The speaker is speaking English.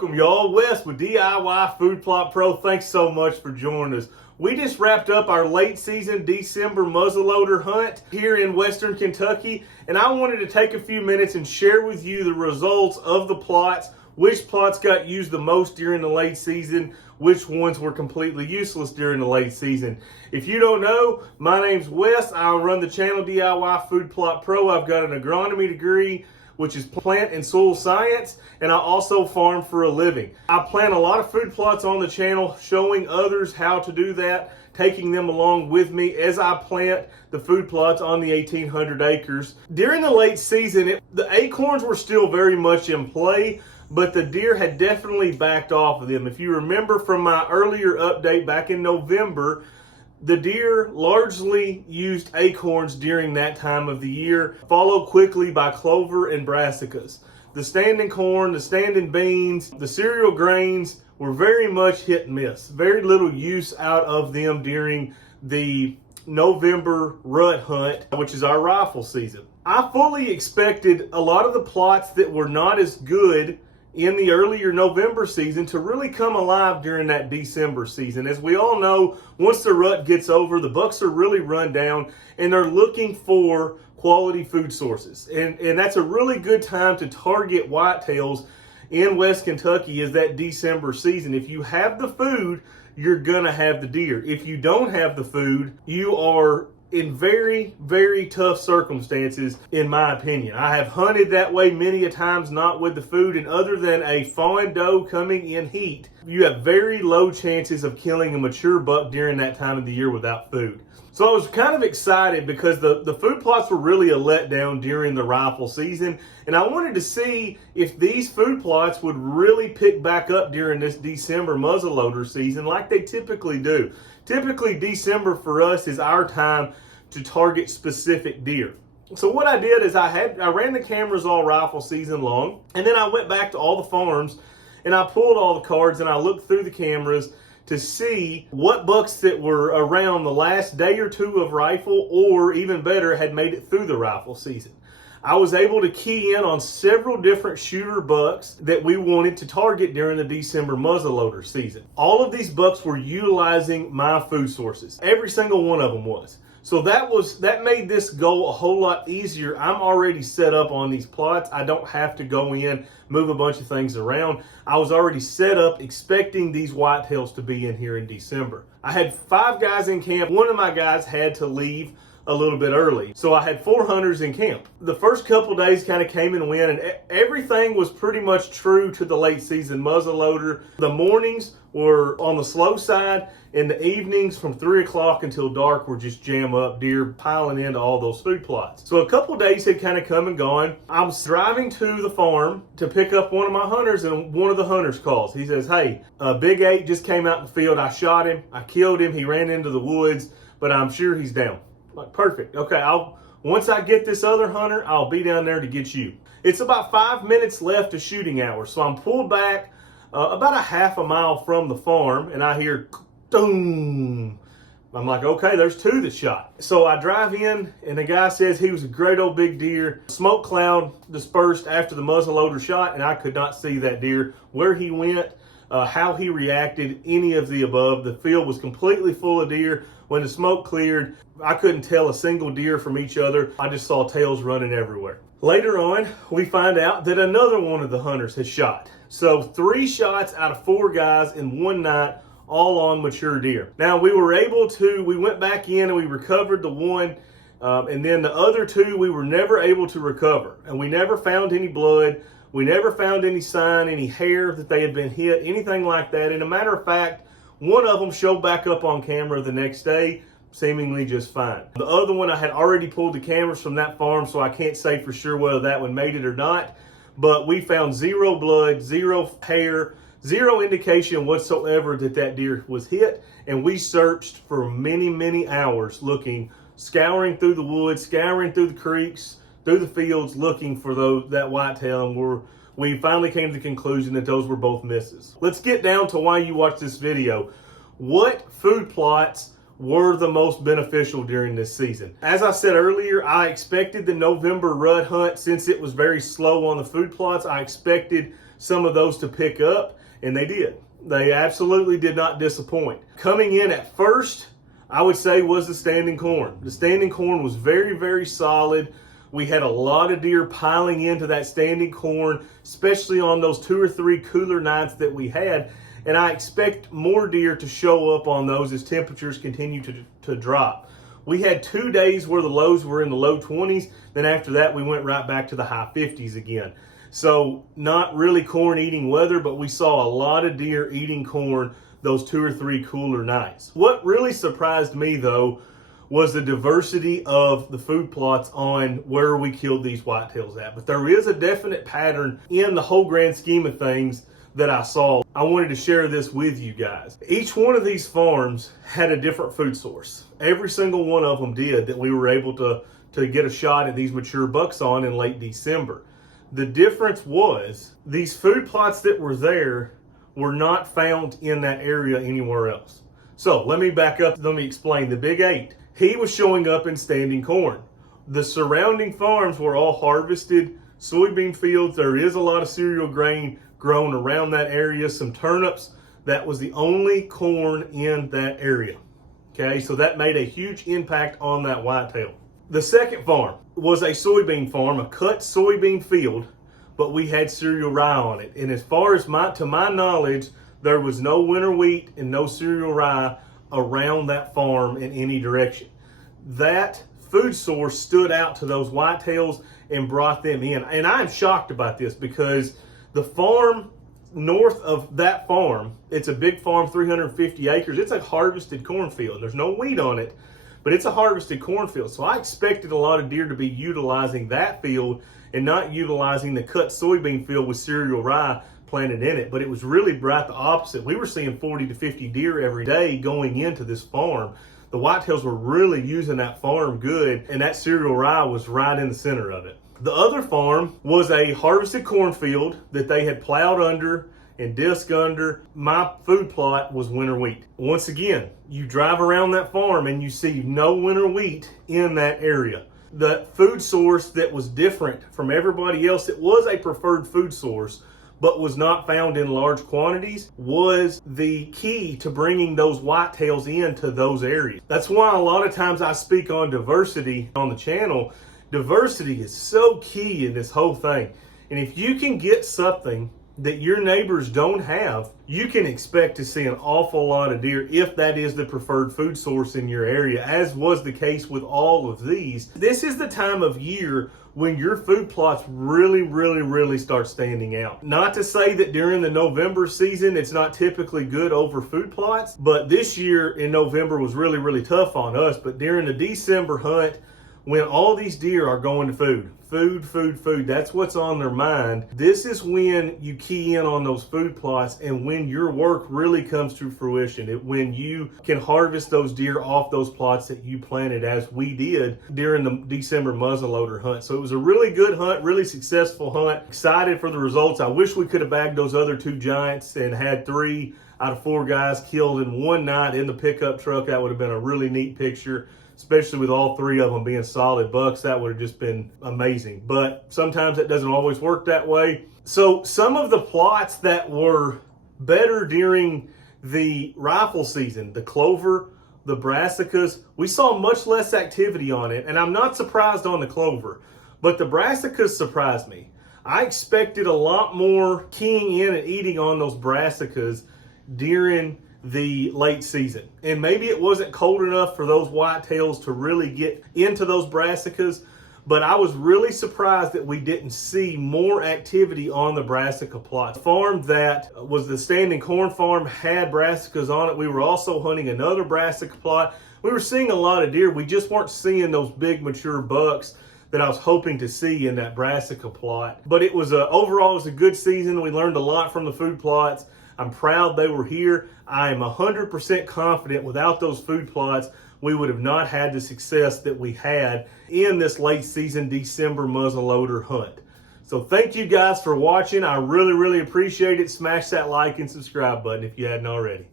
Welcome, y'all. Wes with DIY Food Plot Pro. Thanks so much for joining us. We just wrapped up our late season December muzzleloader hunt here in Western Kentucky, and I wanted to take a few minutes and share with you the results of the plots, which plots got used the most during the late season, which ones were completely useless during the late season. If you don't know, my name's Wes. I run the channel DIY Food Plot Pro. I've got an agronomy degree, which is plant and soil science, and I also farm for a living. I plant a lot of food plots on the channel, showing others how to do that, taking them along with me as I plant the food plots on the 1,800 acres. During the late season, the acorns were still very much in play, but the deer had definitely backed off of them. If you remember from my earlier update back in November, the deer largely used acorns during that time of the year, followed quickly by clover and brassicas. The standing corn, the standing beans, the cereal grains were very much hit and miss. Very little use out of them during the November rut hunt, which is our rifle season. I fully expected a lot of the plots that were not as good in the earlier November season to really come alive during that December season. As we all know, once the rut gets over, the bucks are really run down and they're looking for quality food sources. And that's a really good time to target whitetails in West Kentucky, is that December season. If you have the food, you're gonna have the deer. If you don't have the food, you are in very, very tough circumstances, in my opinion. I have hunted that way many a times, not with the food, and other than a fawn doe coming in heat, you have very low chances of killing a mature buck during that time of the year without food. So I was kind of excited because the food plots were really a letdown during the rifle season, and I wanted to see if these food plots would really pick back up during this December muzzleloader season like they typically do. Typically, December for us is our time to target specific deer. So what I did is I ran the cameras all rifle season long, and then I went back to all the farms and I pulled all the cards and I looked through the cameras to see what bucks that were around the last day or two of rifle, or even better, had made it through the rifle season. I was able to key in on several different shooter bucks that we wanted to target during the December muzzleloader season. All of these bucks were utilizing my food sources. Every single one of them was. So that made this goal a whole lot easier. I'm already set up on these plots. I don't have to go in, move a bunch of things around. I was already set up expecting these whitetails to be in here in December. I had 5 guys in camp. One of my guys had to leave a little bit early, so I had 4 hunters in camp. The first couple days kind of came and went, and everything was pretty much true to the late season muzzleloader. The mornings were on the slow side, and the evenings from 3 o'clock until dark were just jam up, deer piling into all those food plots. So a couple days had kind of come and gone. I was driving to the farm to pick up one of my hunters, and one of the hunters calls. He says, "Hey, a big 8 just came out in the field. I shot him. I killed him. He ran into the woods, but I'm sure he's down." Like, perfect. Okay, once I get this other hunter, I'll be down there to get you. It's about 5 minutes left of shooting hours, so I'm pulled back about a half a mile from the farm, and I hear boom. I'm like, okay, there's 2 that shot. So I drive in, and the guy says he was a great old big deer. Smoke cloud dispersed after the muzzleloader shot, and I could not see that deer, where he went, how he reacted, any of the above. The field was completely full of deer. When the smoke cleared, I couldn't tell a single deer from each other. I just saw tails running everywhere. Later on, we find out that another one of the hunters has shot. So 3 shots out of 4 guys in one night, all on mature deer. Now we went back in and we recovered the one, and then the other 2 we were never able to recover. And we never found any blood. We never found any sign, any hair that they had been hit, anything like that. And a matter of fact, one of them showed back up on camera the next day, seemingly just fine. The other one, I had already pulled the cameras from that farm, so I can't say for sure whether that one made it or not. But we found 0 blood, 0 hair, 0 indication whatsoever that deer was hit. And we searched for many, many hours looking, scouring through the woods, scouring through the creeks, through the fields, looking for that whitetail, and we finally came to the conclusion that those were both misses. Let's get down to why you watch this video. What food plots were the most beneficial during this season? As I said earlier, I expected the November rut hunt, since it was very slow on the food plots, I expected some of those to pick up, and they did. They absolutely did not disappoint. Coming in at first, I would say, was the standing corn. The standing corn was very, very solid. We had a lot of deer piling into that standing corn, especially on those 2 or 3 cooler nights that we had. And I expect more deer to show up on those as temperatures continue to drop. We had 2 days where the lows were in the low 20s. Then after that, we went right back to the high 50s again. So not really corn eating weather, but we saw a lot of deer eating corn those 2 or 3 cooler nights. What really surprised me though was the diversity of the food plots on where we killed these whitetails at. But there is a definite pattern in the whole grand scheme of things that I saw. I wanted to share this with you guys. Each one of these farms had a different food source. Every single one of them did, that we were able to get a shot at these mature bucks on in late December. The difference was these food plots that were there were not found in that area anywhere else. So let me back up. Let me explain. The Big 8, he was showing up in standing corn. The surrounding farms were all harvested soybean fields. There is a lot of cereal grain grown around that area, some turnips. That was the only corn in that area. Okay, so that made a huge impact on that whitetail. The second farm was a soybean farm, a cut soybean field, but we had cereal rye on it. And as far as to my knowledge, there was no winter wheat and no cereal rye around that farm in any direction. That food source stood out to those whitetails and brought them in. And I'm shocked about this because the farm north of that farm, it's a big farm, 350 acres. It's a harvested cornfield. There's no wheat on it, but it's a harvested cornfield. So I expected a lot of deer to be utilizing that field and not utilizing the cut soybean field with cereal rye planted in it. But it was really right the opposite. We were seeing 40 to 50 deer every day going into this farm. The whitetails were really using that farm good, and that cereal rye was right in the center of it. The other farm was a harvested cornfield that they had plowed under and disc under. My food plot was winter wheat. Once again, you drive around that farm and you see no winter wheat in that area. The food source that was different from everybody else, it was a preferred food source, but was not found in large quantities, was the key to bringing those whitetails into those areas. That's why a lot of times I speak on diversity on the channel. Diversity is so key in this whole thing. And if you can get something that your neighbors don't have, you can expect to see an awful lot of deer if that is the preferred food source in your area, as was the case with all of these. This is the time of year when your food plots really start standing out. Not to say that during the November season it's not typically good over food plots, but this year in November was really tough on us. But during the December hunt, when all these deer are going to food, that's what's on their mind. This is when you key in on those food plots and when your work really comes to fruition. When you can harvest those deer off those plots that you planted, as we did during the December muzzleloader hunt. So it was a really good hunt, really successful hunt. Excited for the results. I wish we could have bagged those other 2 giants and had 3 out of 4 guys killed in one night in the pickup truck. That would have been a really neat picture, especially with all 3 of them being solid bucks. That would have just been amazing. But sometimes it doesn't always work that way. So some of the plots that were better during the rifle season, the clover, the brassicas, we saw much less activity on it. And I'm not surprised on the clover, but the brassicas surprised me. I expected a lot more keying in and eating on those brassicas during the late season. And maybe it wasn't cold enough for those whitetails to really get into those brassicas, but I was really surprised that we didn't see more activity on the brassica plot. The farm that was the standing corn farm had brassicas on it. We were also hunting another brassica plot. We were seeing a lot of deer. We just weren't seeing those big mature bucks that I was hoping to see in that brassica plot. But it was overall, it was a good season. We learned a lot from the food plots. I'm proud they were here. I am 100% confident without those food plots, we would have not had the success that we had in this late season December muzzleloader hunt. So thank you guys for watching. I really appreciate it. Smash that like and subscribe button if you hadn't already.